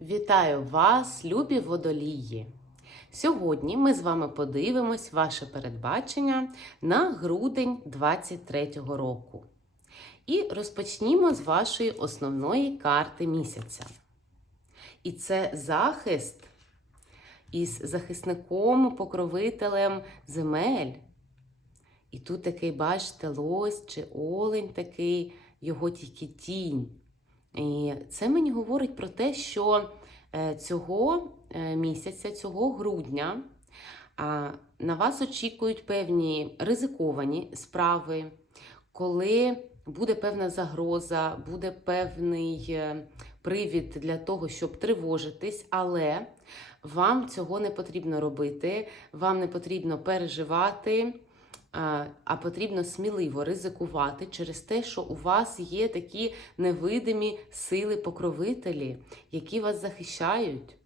Вітаю вас, любі водолії! Сьогодні ми з вами подивимось ваше передбачення на грудень 2023 року. І розпочнімо з вашої основної карти місяця. І це захист із захисником, покровителем земель. І тут такий, бачите, лось чи олень такий, його тільки тінь. І це мені говорить про те, що е, цього е, місяця, цього грудня, на вас очікують певні ризиковані справи, коли буде певна загроза, буде певний е, привід для того, щоб тривожитись, але вам цього не потрібно робити, вам не потрібно переживати. А а потрібно сміливо ризикувати через те, що у вас є такі невидимі сили-покровителі, які вас захищають.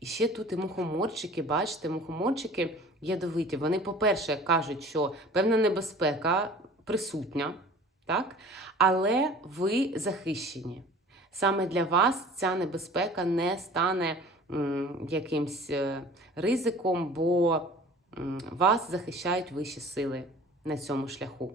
І ще тут і мухоморчики, бачите, мухоморчики ядовиті. Вони, по-перше, кажуть, що певна небезпека присутня, так? але ви захищені. Саме для вас ця небезпека не стане м, якимсь е, ризиком, бо вас захищають вищі сили на цьому шляху.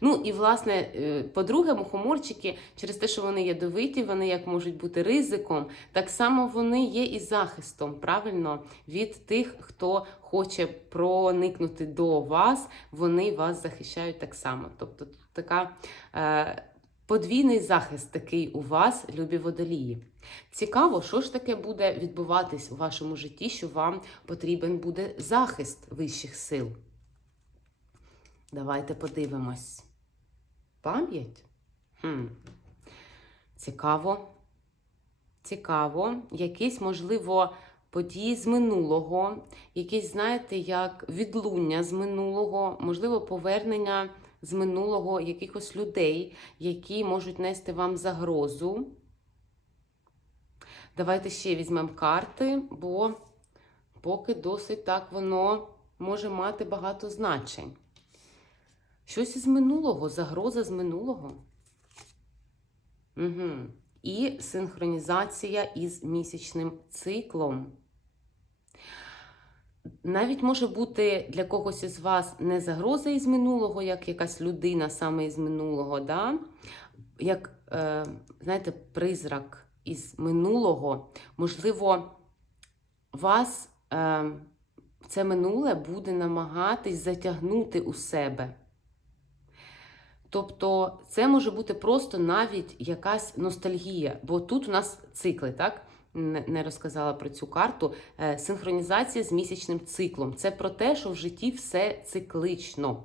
Ну і власне, е, по-друге, мухоморчики, через те, що вони ядовиті, вони як можуть бути ризиком, так само вони є і захистом, правильно, від тих, хто хоче проникнути до вас, вони вас захищають так само. Тобто така е, подвійний захист такий у вас, любі водолії. Цікаво, що ж таке буде відбуватись у вашому житті, що вам потрібен буде захист вищих сил. Давайте подивимось. Пам'ять? Хм. Цікаво. Цікаво. Якісь, можливо, події з минулого, якісь, знаєте, як відлуння з минулого, можливо, повернення з минулого якихось людей, які можуть нести вам загрозу. Давайте ще візьмемо карти, бо поки досить так воно може мати багато значень. Щось із минулого, загроза з минулого. Угу. І синхронізація із місячним циклом. Навіть може бути для когось із вас не загроза із минулого, як якась людина саме із минулого, да? як, е, знаєте, призрак із минулого. Можливо, вас е, це минуле буде намагатись затягнути у себе. Тобто це може бути просто навіть якась ностальгія, бо тут у нас цикли, так? Не розказала про цю карту. Е, синхронізація з місячним циклом. Це про те, що в житті все циклично.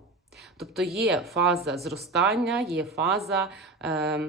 Тобто є фаза зростання, є фаза е,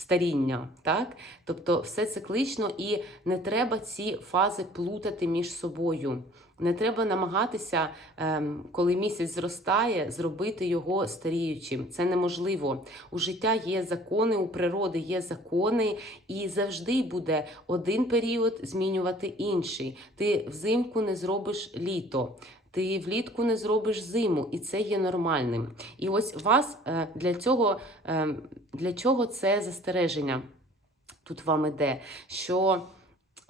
старіння. так? Тобто все циклично і не треба ці фази плутати між собою. Не треба намагатися, ем, коли місяць зростає, зробити його старіючим. Це неможливо. У життя є закони, у природи є закони, і завжди буде один період змінювати інший. Ти взимку не зробиш літо. Ти влітку не зробиш зиму, і це є нормальним. І ось вас е, для цього ем, для чого це застереження тут вам іде? Що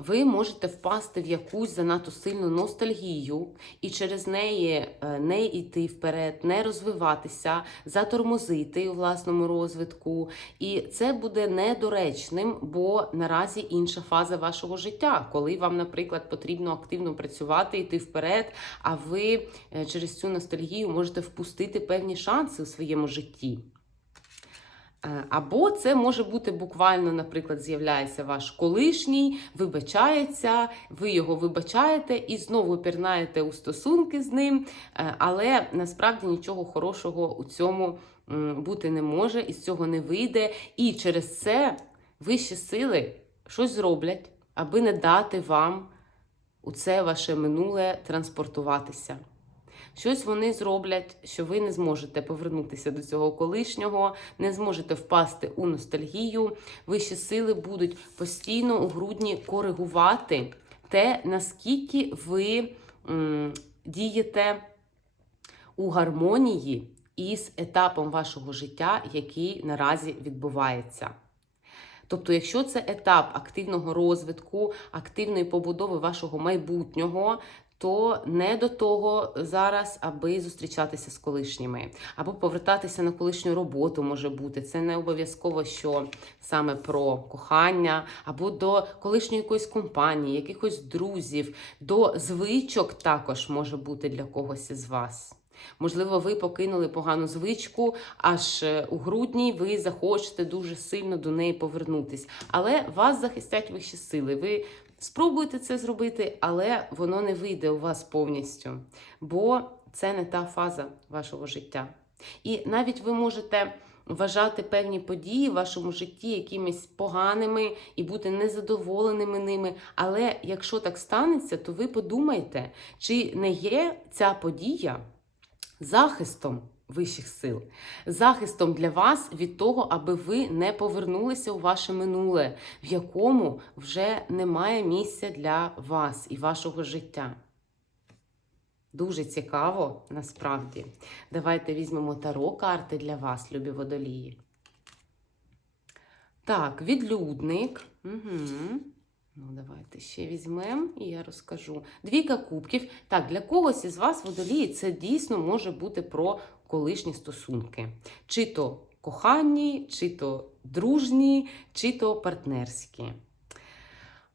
ви можете впасти в якусь занадто сильну ностальгію і через неї е, не йти вперед, не розвиватися, затормозити у власному розвитку. І це буде недоречним, бо наразі інша фаза вашого життя, коли вам, наприклад, потрібно активно працювати, йти вперед, а ви е, через цю ностальгію можете впустити певні шанси у своєму житті. Е, або це може бути буквально, наприклад, з'являється ваш колишній, вибачається, ви його вибачаєте і знову пірнаєте у стосунки з ним, е, але насправді нічого хорошого у цьому бути не може, і з цього не вийде. І через це вищі сили щось зроблять, аби не дати вам у це ваше минуле транспортуватися. Щось вони зроблять, що ви не зможете повернутися до цього колишнього, не зможете впасти у ностальгію. Вищі сили будуть постійно у грудні коригувати те, наскільки ви м, дієте у гармонії із етапом вашого життя, який наразі відбувається. Тобто, якщо це етап активного розвитку, активної побудови вашого майбутнього, то не до того зараз, аби зустрічатися з колишніми, або повертатися на колишню роботу може бути. Це не обов'язково, що саме про кохання, або до колишньої якоїсь компанії, якихось друзів, до звичок також може бути для когось із вас. Можливо, ви покинули погану звичку, аж е, у грудні ви захочете дуже сильно до неї повернутись. Але вас захистять вищі сили. Ви спробуєте це зробити, але воно не вийде у вас повністю, бо це не та фаза вашого життя. І навіть ви можете вважати певні події в вашому житті якимись поганими і бути незадоволеними ними. Але якщо так станеться, то ви подумайте, чи не є ця подія захистом вищих сил, захистом для вас від того, аби ви не повернулися у ваше минуле, в якому вже немає місця для вас і вашого життя. Дуже цікаво, насправді. Давайте візьмемо таро карти для вас, любі водолії. Так, відлюдник. Угу. Ну, давайте ще візьмемо і я розкажу. Двійка кубків. Так, для когось із вас водолії це дійсно може бути про колишні стосунки. Чи то коханні, чи то дружні, чи то партнерські.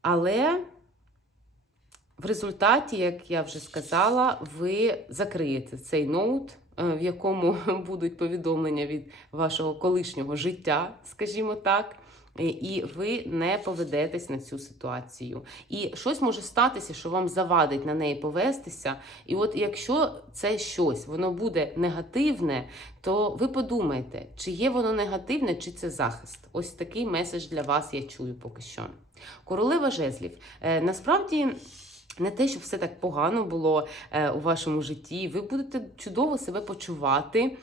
Але в результаті, як я вже сказала, ви закриєте цей ноут, е, в якому будуть повідомлення від вашого колишнього життя, скажімо так. Е, І ви не поведетесь на цю ситуацію. І щось може статися, що вам завадить на неї повестися. І от якщо це щось, воно буде негативне, то ви подумайте, чи є воно негативне, чи це захист. Ось такий меседж для вас я чую поки що. Королева жезлів. Е, насправді. Не те, щоб все так погано було е, у вашому житті. Ви будете чудово себе почувати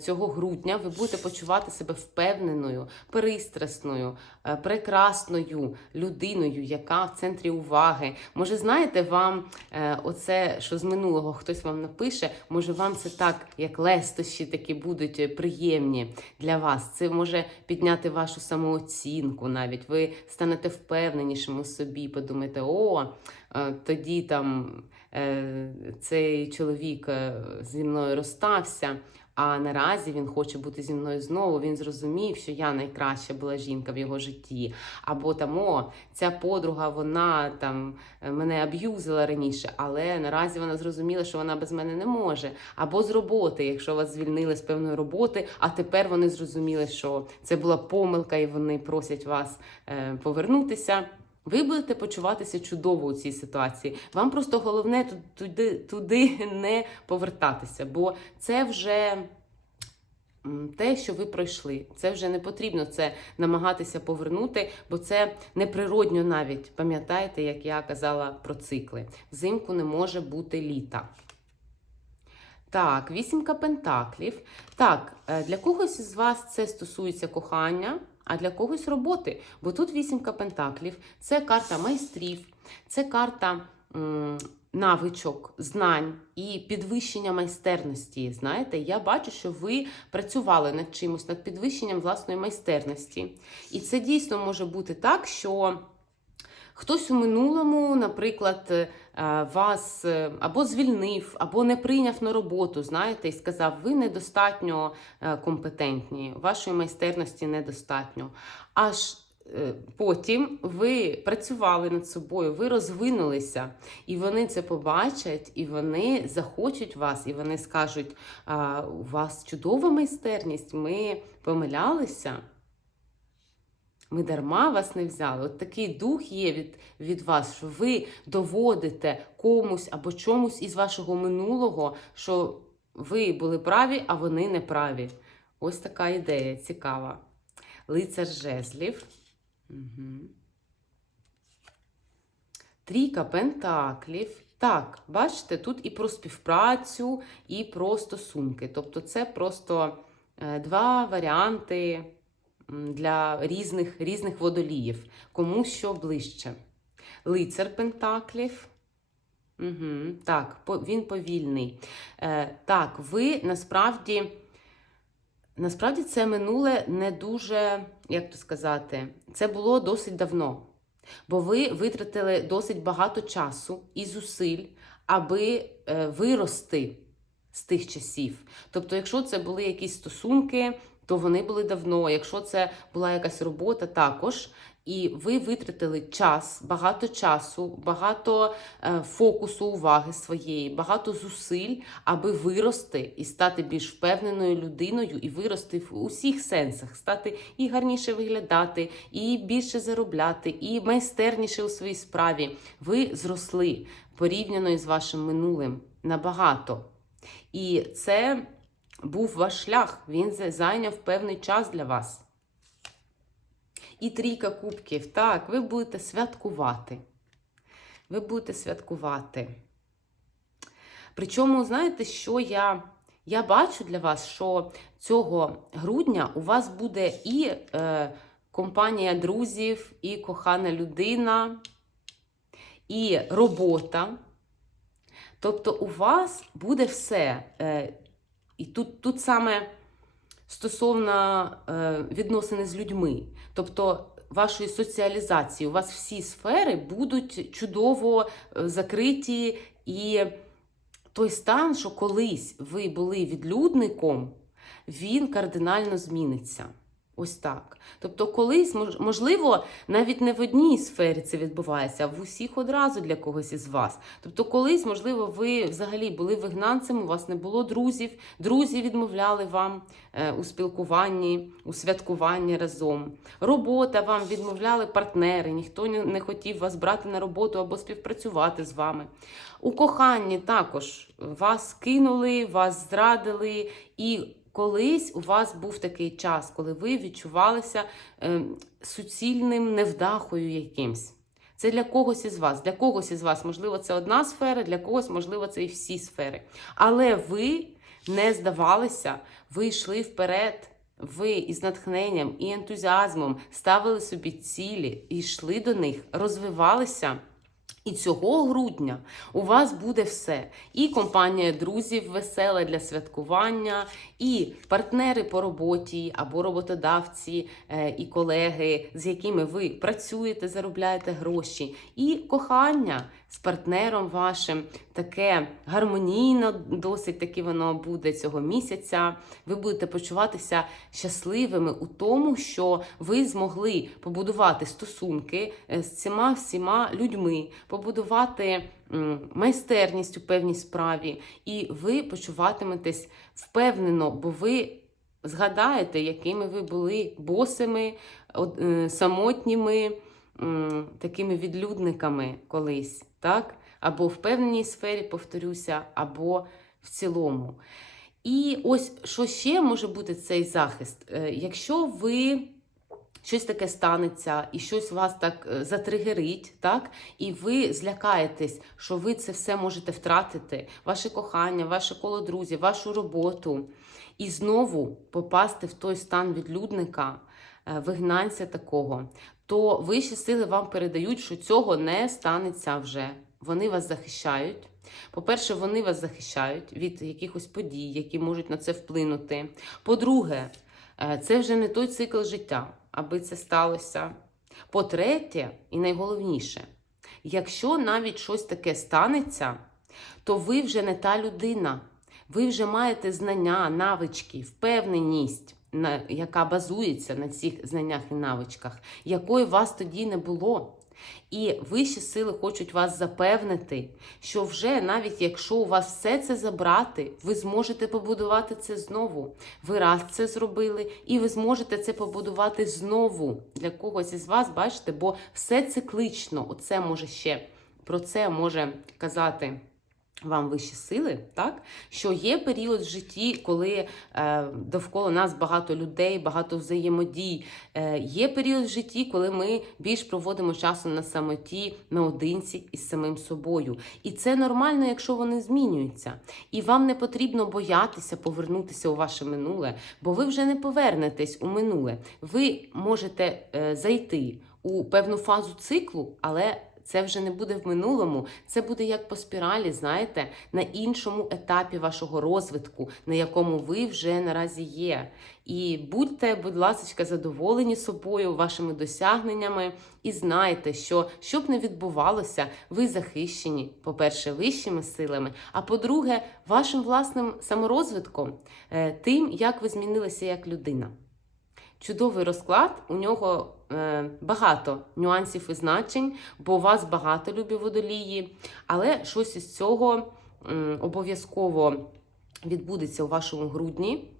цього грудня. Ви будете почувати себе впевненою, пристрасною, е, прекрасною людиною, яка в центрі уваги. Може, знаєте, вам е, оце, що з минулого хтось вам напише, може, вам це так, як лестощі, такі будуть е, приємні для вас. Це може підняти вашу самооцінку навіть. Ви станете впевненішими у собі, подумаєте, о. Е, Тоді там е, цей чоловік е, зі мною розстався, а наразі він хоче бути зі мною знову. Він зрозумів, що я найкраща була жінка в його житті. Або там о, ця подруга, вона там е, мене аб'юзила раніше, але наразі вона зрозуміла, що вона без мене не може. Або з роботи, якщо вас звільнили з певної роботи, а тепер вони зрозуміли, що це була помилка, і вони просять вас е, повернутися. Ви будете почуватися чудово у цій ситуації. Вам просто головне туди, туди не повертатися, бо це вже те, що ви пройшли. Це вже не потрібно це намагатися повернути, бо це неприродньо навіть. Пам'ятаєте, як я казала про цикли. Взимку не може бути літа. Так, вісімка пентаклів. Так, е, для когось із вас це стосується кохання, а для когось роботи. Бо тут вісімка пентаклів це карта майстрів, це карта м, навичок, знань і підвищення майстерності. Знаєте, я бачу, що ви працювали над чимось, над підвищенням власної майстерності. І це дійсно може бути так, що. Хтось у минулому, наприклад, е, вас е, або звільнив, або не прийняв на роботу, знаєте, і сказав, ви недостатньо е, компетентні, вашої майстерності недостатньо. Аж потім ви працювали над собою, ви розвинулися, і вони це побачать, і вони захочуть вас, і вони скажуть: у вас чудова майстерність, ми помилялися. Ми дарма вас не взяли. От такий дух є від, від вас, що ви доводите комусь або чомусь із вашого минулого, що ви були праві, а вони не праві. Ось така ідея цікава. Лицар жезлів. Угу. Трійка пентаклів. Так, бачите, тут і про співпрацю, і про стосунки. Тобто, це просто е, два варіанти для різних, різних водоліїв. Кому що ближче. Лицар Пентаклів. Угу, так, він повільний. Е, так, ви насправді насправді це минуле не дуже, як то сказати, це було досить давно. Бо ви витратили досить багато часу і зусиль, аби е, вирости з тих часів. Тобто, якщо це були якісь стосунки, то вони були давно. Якщо це була якась робота, також. І ви витратили час, багато часу, багато е, фокусу уваги своєї, багато зусиль, аби вирости і стати більш впевненою людиною, і вирости в усіх сенсах, стати і гарніше виглядати, і більше заробляти, і майстерніше у своїй справі. Ви зросли порівняно із вашим минулим набагато. І це був ваш шлях. Він зайняв певний час для вас. І трійка кубків. Так, ви будете святкувати. Ви будете святкувати. Причому, знаєте, що я, я бачу для вас, що цього грудня у вас буде і е, компанія друзів, і кохана людина, і робота. Тобто у вас буде все. Е, і тут, тут саме стосовно е, відносини з людьми, тобто вашої соціалізації, у вас всі сфери будуть чудово е, закриті, і той стан, що колись ви були відлюдником, він кардинально зміниться. Ось так. Тобто, колись, мож- можливо, навіть не в одній сфері це відбувається, а в усіх одразу для когось із вас. Тобто, колись, можливо, ви взагалі були вигнанцем, у вас не було друзів, друзі відмовляли вам е, у спілкуванні, у святкуванні разом. Робота вам відмовляли партнери, ніхто не хотів вас брати на роботу або співпрацювати з вами. У коханні також вас кинули, вас зрадили і. Колись у вас був такий час, коли ви відчувалися е, суцільним невдахою якимсь. Це для когось із вас. Для когось із вас, можливо, це одна сфера, для когось, можливо, це і всі сфери. Але ви не здавалися, ви йшли вперед. Ви із натхненням і ентузіазмом ставили собі цілі і йшли до них, розвивалися. І цього грудня у вас буде все. І компанія друзів весела для святкування, і партнери по роботі або роботодавці, е, і колеги, з якими ви працюєте, заробляєте гроші, і кохання з партнером вашим таке гармонійно, досить таки воно буде цього місяця. Ви будете почуватися щасливими у тому, що ви змогли побудувати стосунки е, з цими всіма людьми, побудувати майстерність у певній справі, і ви почуватиметесь впевнено, бо ви згадаєте, якими ви були босими, е, самотніми, такими відлюдниками колись, так? Або в певній сфері, повторюся, або в цілому. І ось що ще може бути цей захист? Е, Якщо ви щось таке станеться, і щось вас так е, затригерить, так? І ви злякаєтесь, що ви це все можете втратити, ваше кохання, ваше коло друзів, вашу роботу, і знову попасти в той стан відлюдника, е, вигнанця такого, то вищі сили вам передають, що цього не станеться вже. Вони вас захищають. По-перше, вони вас захищають від якихось подій, які можуть на це вплинути. По-друге, е, це вже не той цикл життя, аби це сталося. По-третє, і найголовніше, якщо навіть щось таке станеться, то ви вже не та людина. Ви вже маєте знання, навички, впевненість, на, яка базується на цих знаннях і навичках, якої вас тоді не було. І вищі сили хочуть вас запевнити, що вже навіть якщо у вас все це забрати, ви зможете побудувати це знову. Ви раз це зробили, і ви зможете це побудувати знову для когось із вас, бачите, бо все циклично. Оце може ще про це може казати. Вам вищі сили, так що є період в житті, коли е, довкола нас багато людей, багато взаємодій. Е, є період в житті, коли ми більш проводимо часу на самоті, наодинці із самим собою. І це нормально, якщо вони змінюються. І вам не потрібно боятися повернутися у ваше минуле, бо ви вже не повернетесь у минуле. Ви можете е, зайти у певну фазу циклу, але Це вже не буде в минулому, це буде як по спіралі, знаєте, на іншому етапі вашого розвитку, на якому ви вже наразі є. І будьте, будь ласка, задоволені собою, вашими досягненнями, і знайте, що що б не відбувалося, ви захищені, по-перше, вищими силами, а по-друге, вашим власним саморозвитком, е, тим, як ви змінилися як людина. Чудовий розклад, у нього багато нюансів і значень, бо у вас багато любі водолії, але щось із цього обов'язково відбудеться у вашому грудні.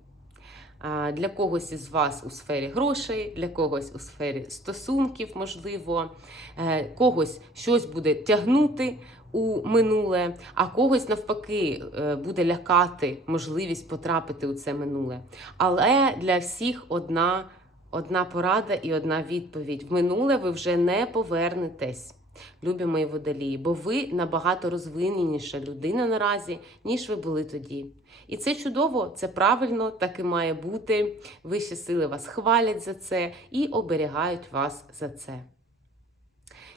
Для когось із вас у сфері грошей, для когось у сфері стосунків, можливо, Е, когось щось буде тягнути у минуле, а когось навпаки е, буде лякати можливість потрапити у це минуле. Але для всіх одна, одна порада і одна відповідь: в минуле ви вже не повернетесь. Любі мої водолії, бо ви набагато розвиненіша людина наразі, ніж ви були тоді. І це чудово, це правильно, так і має бути. Вищі сили вас хвалять за це і оберігають вас за це.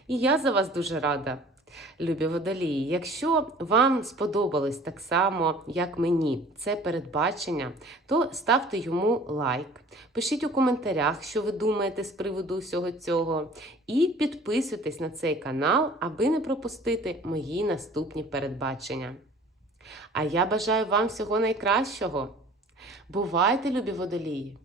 І я за вас дуже рада, любі водолії. Якщо вам сподобалось так само, як мені, це передбачення, то ставте йому лайк. Пишіть у коментарях, що ви думаєте з приводу всього цього. І підписуйтесь на цей канал, аби не пропустити мої наступні передбачення. А я бажаю вам всього найкращого. Бувайте, любі водолії!